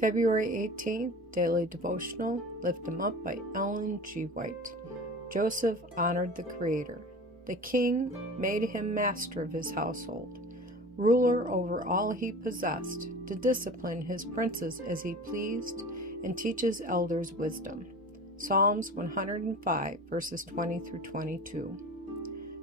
February 18th, Daily Devotional, Lift Him Up by Ellen G. White. Joseph honored the Creator. The king made him master of his household, ruler over all he possessed, to discipline his princes as he pleased, and teach his elders wisdom. Psalms 105, verses 20 through 22.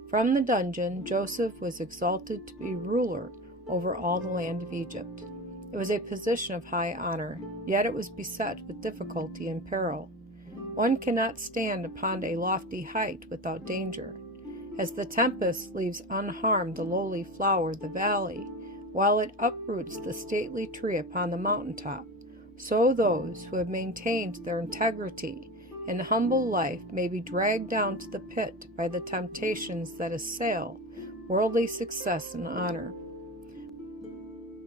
From the dungeon, Joseph was exalted to be ruler over all the land of Egypt. It was a position of high honor, yet it was beset with difficulty and peril. One cannot stand upon a lofty height without danger. As the tempest leaves unharmed the lowly flower of the valley, while it uproots the stately tree upon the mountaintop, so those who have maintained their integrity and humble life may be dragged down to the pit by the temptations that assail worldly success and honor.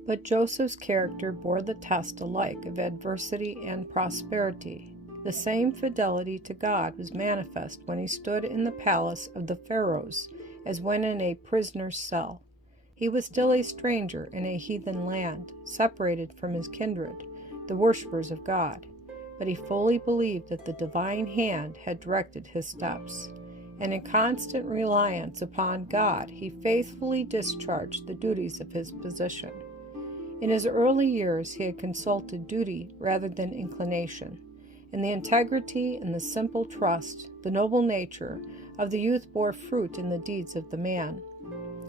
But Joseph's character bore the test alike of adversity and prosperity. The same fidelity to God was manifest when he stood in the palace of the pharaohs as when in a prisoner's cell. He was still a stranger in a heathen land, separated from his kindred, the worshippers of God. But he fully believed that the divine hand had directed his steps, and in constant reliance upon God, he faithfully discharged the duties of his position. In his early years, he had consulted duty rather than inclination. In the integrity and the simple trust, the noble nature of the youth bore fruit in the deeds of the man.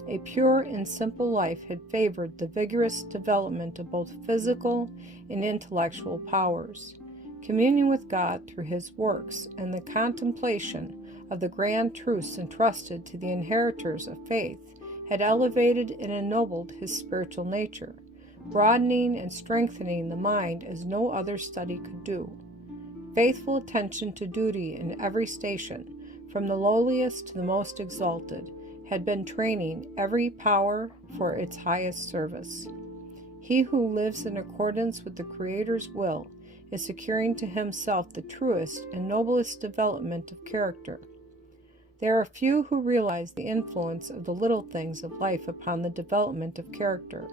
A pure and simple life had favored the vigorous development of both physical and intellectual powers. Communion with God through his works and the contemplation of the grand truths entrusted to the inheritors of faith had elevated and ennobled his spiritual nature, broadening and strengthening the mind as no other study could do. Faithful attention to duty in every station, from the lowliest to the most exalted, had been training every power for its highest service. He who lives in accordance with the Creator's will is securing to himself the truest and noblest development of character. There are few who realize the influence of the little things of life upon the development of character.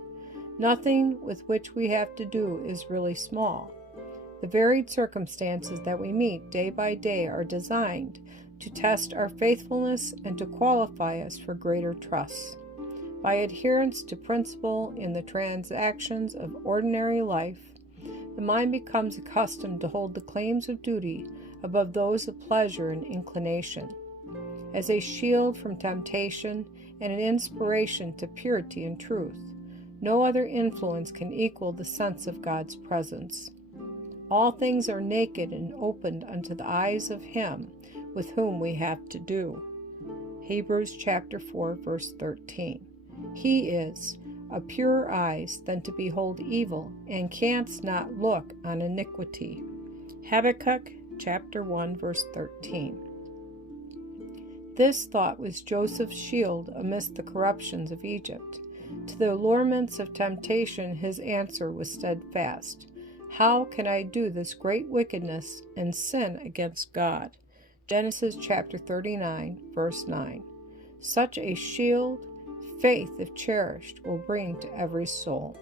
Nothing with which we have to do is really small. The varied circumstances that we meet day by day are designed to test our faithfulness and to qualify us for greater trust. By adherence to principle in the transactions of ordinary life, the mind becomes accustomed to hold the claims of duty above those of pleasure and inclination. As a shield from temptation and an inspiration to purity and truth, no other influence can equal the sense of God's presence. All things are naked and opened unto the eyes of him with whom we have to do. Hebrews chapter 4, verse 13. He is of purer eyes than to behold evil, and canst not look on iniquity. Habakkuk chapter 1, verse 13. This thought was Joseph's shield amidst the corruptions of Egypt. To the allurements of temptation his answer was steadfast. How can I do this great wickedness and sin against God? Genesis chapter 39, verse 9. Such a shield, faith, if cherished, will bring to every soul.